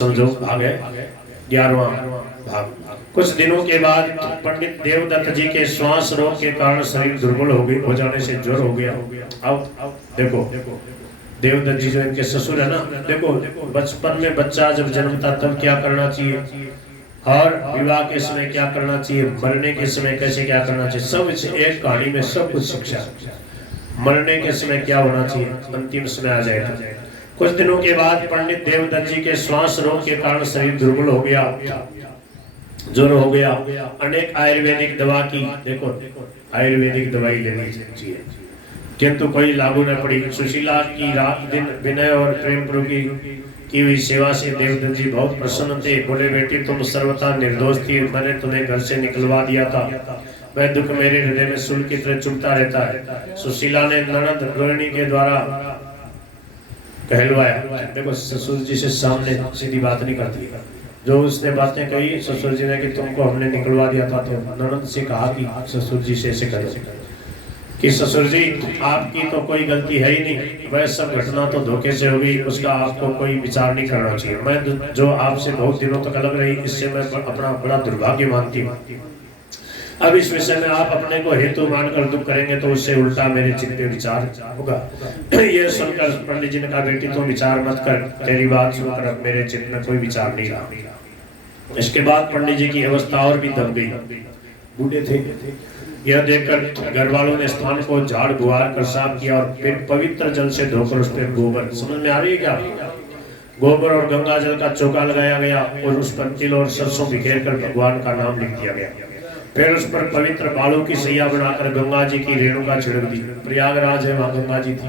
समझो भाग है 11वां भाग। कुछ दिनों के बाद पंडित देवदत्त जी के श्वास रोग के कारण शरीर दुर्बल हो जाने से ज्वर हो गया। अब देखो देवदत्त जी जो इनके ससुर है ना, देखो बचपन में बच्चा जब जन्मता तब क्या करना चाहिए और विवाह के समय क्या करना चाहिए, मरने के समय कैसे क्या करना चाहिए, सब इस एक कहानी में सब कुछ शिक्षा। मरने के समय क्या होना चाहिए, अंतिम समय आ जाएगा। कुछ दिनों के बाद पंडित देवदत्त जी के श्वास रोग के कारण शरीर दुर्बल हो गया, ज्वर हो गया। अनेक आयुर्वेदिक दवा की, देखो आयुर्वेदिक दवाई लेनी चाहिए किंतु कोई लागू न पड़ी। सुशीला की रात दिन विनय और प्रेम की हुई सेवा से देवदत्त जी बहुत प्रसन्न थे। बोले बेटी तुम सर्वथा निर्दोष थी, मैंने तुम्हें घर से निकलवा दिया था, वह दुख मेरे हृदय में सूल की तरह चुभता रहता है। सुशीला ने ननद रोहिणी के द्वारा कहलवाया। देखो ससुर जी से सामने सीधी बात नहीं करती है, जो उसने बातें कही ससुर जी ने कि तुमको हमने निकलवा दिया था, तो ननद से कहा कि ससुर जी से ऐसे करो कि ससुर जी आपकी तो कोई गलती है ही नहीं, वह सब घटना तो धोखे से होगी, उसका आपको कोई विचार नहीं करना चाहिए। मैं जो आपसे बहुत दिनों तक अलग रही, इससे मैं अपना बड़ा दुर्भाग्य मानती हूँ। अब इस विषय में आप अपने को हेतु मानकर दुख करेंगे तो उससे उल्टा मेरे चित्त पे विचार होगा। यह सुनकर पंडित जी ने कहा बेटी तुम विचार मत कर, तेरी बात सुनकर अब मेरे चित्त में कोई विचार नहीं रहा। इसके बाद पंडित जी की अवस्था और भी दब गई, बूढ़े थे। यह देखकर घर वालों ने स्थान को झाड़ बुहार कर साफ किया और फिर पवित्र जल से धोकर उस पर गोबर, समझ में आ रही है क्या, गोबर और गंगा जल का चौका लगाया गया और उस पर तिल और सरसों बिखेर कर भगवान का नाम लिख दिया गया। फिर उस पर पवित्र बालों की सैया बनाकर गंगा जी की रेणुका छिड़क दी। प्रयागराज है, वहां गंगा जी थी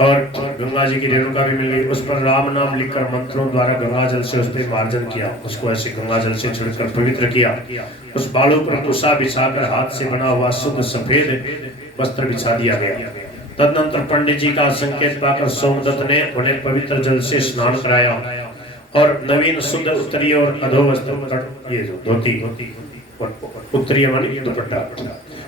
और गंगा जी की रेणुका भी मिल गई। उस पर राम नाम लिखकर मंत्रों द्वारा गंगा जल से उस पर मार्जन किया, उसको ऐसे गंगा जल से छिड़कर पवित्र किया। उस बालों पर कुसा बिछाकर हाथ से बना हुआ शुद्ध सफेद वस्त्र बिछा दिया गया। तदनंतर पंडित जी का संकेत पाकर सोमदत्त ने उन्हें पवित्र जल से स्नान कराया और नवीन शुद्ध उत्तरीय और अधो वस्त्र, ये जो धोती उत्तरीय मानी दुपट्टा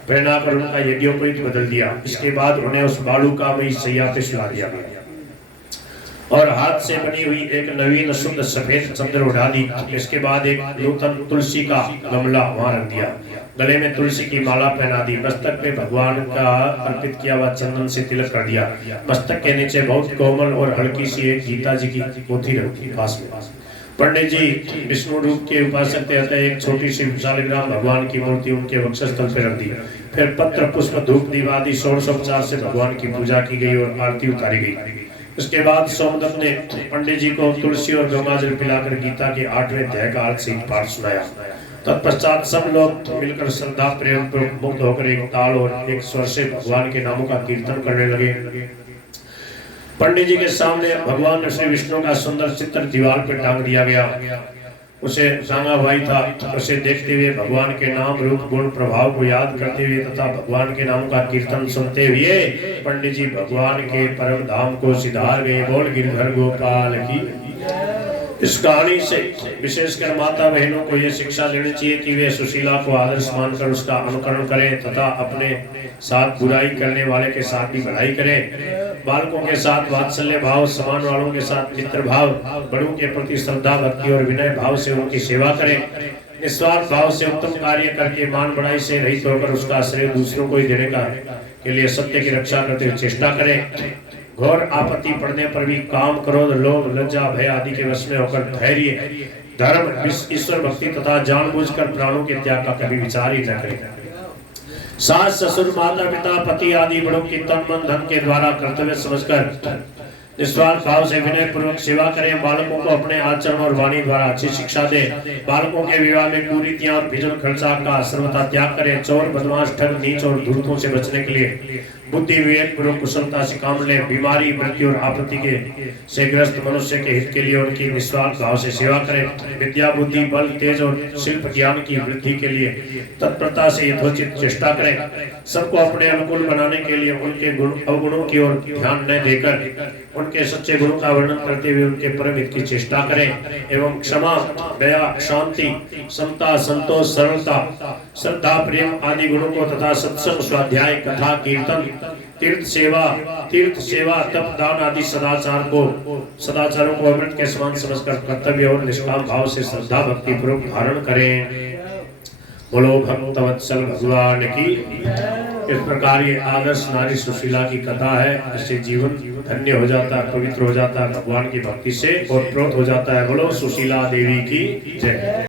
पहनाकर उनका यज्ञोपवीत बदल दिया। इसके बाद उन्हें उस बालू का वही सैया पे सुला दिया गया और हाथ से बनी हुई एक नवीन शुद्ध सफेद चंद्र उड़ा दी। इसके बाद एक नूतन तुलसी का गमला वहां रख दिया, गले में तुलसी की माला पहना दी, मस्तक पे भगवान का अर्पित किया हुआ चंदन से तिलक कर दिया। मस्तक के नीचे बहुत कोमल और हल्की सी एक गीता जी की पोथी रखी पास में। पंडित जी विष्णु रूप के उपासक थे, एक छोटी सी शालिग्राम भगवान की मूर्ति उनके वक्षस्थल पर रख दी। फिर पत्र पुष्प धूप दीप आदि षोडशोपचार से भगवान की पूजा की गई और आरती उतारी गई। इसके बाद सोमदत्त ने पंडित जी को तुलसी और गंगाजल पिलाकर गीता के 8वें अध्याय का अर्थ सहित पाठ सुनाया। तत्पश्चात सब लोग मिलकर श्रद्धा प्रेम पर मुक्त होकर एक ताल और एक स्वर से भगवान के नामों का कीर्तन करने लगे। पंडित जी के सामने भगवान श्री विष्णु का सुंदर चित्र दीवार पर टांग दिया गया, उसे टांगा भाई था। उसे देखते हुए भगवान के नाम रूप गुण प्रभाव को याद करते हुए तथा भगवान के नाम का कीर्तन सुनते हुए पंडित जी भगवान के परम धाम को सिधार गए। बोल गिरधर गोपाल की। इस कहानी से विशेषकर माता बहनों को यह शिक्षा लेनी चाहिए कि वे सुशीला को आदर्श मानकर उसका अनुकरण करें तथा अपने साथ बुराई करने वाले के साथ भी भलाई करें। बालकों के साथ वात्सल्य भाव, समान वालों के साथ मित्र भाव, बड़ों के प्रति श्रद्धा भक्ति और विनय भाव से उनकी सेवा करें। निस्वार्थ भाव से उत्तम कार्य करके मान बढ़ाई से रहित होकर उसका श्रेय दूसरों को ही देने का के लिए सत्य की रक्षा करते हुए चेष्टा करें। घोर आपत्ति पड़ने पर भी काम, क्रोध, लोभ, लज्जा, भय आदि के वश में होकर धैर्य, धर्म, ईश्वर भक्ति तथा जानबूझकर प्राणों के त्याग का कभी विचार ही न करें। सास ससुर माता पिता पति आदि बड़ों की तन मन धन के द्वारा कर्तव्य समझकर निस्वार्थ भाव से विनय पूर्वक सेवा करें। बालकों को अपने आचरण और वाणी द्वारा अच्छी शिक्षा दें। बालकों के विवाह में कुरीतियां और फिजूल खर्चा का सर्वथा त्याग करें। चोर, बदमाश, ठग, नीच और धूर्तों से बचने के लिए बुद्धि विवेक पूर्वक कुशलता से काम लें। बीमारी, मृत्यु और आपत्ति के से ग्रस्त मनुष्य के हित के लिए उनकी निस्वार्थ भाव से सेवा करें। विद्या, बुद्धि, बल, तेज और शिल्प ज्ञान की वृद्धि के लिए तत्परता से यथोचित चेष्टा करें। सबको अपने अनुकूल बनाने के लिए उनके गुण अवगुणों की ओर ध्यान न देकर उनके सच्चे गुणों का वर्णन करते हुए उनके परम हित की चेष्टा करें एवं क्षमा, दया, शांति, समता, संतोष, सरलता, श्रद्धा, प्रेम आदि गुणों को तथा सत्संग, स्वाध्याय, कथा, कीर्तन तीर्थ सेवा तप दान आदि सदाचारों को अमृत के समान समझकर कर्तव्य और निष्काम भाव से श्रद्धा भक्ति पूर्वक धारण करें। बोलो भक्तवत्सल भगवान की। इस प्रकार ये आदर्श नारी सुशीला की कथा है। इससे जीवन धन्य हो जाता है, पवित्र हो जाता है भगवान की भक्ति से और प्रोत हो जाता है। बोलो सुशीला देवी की जय।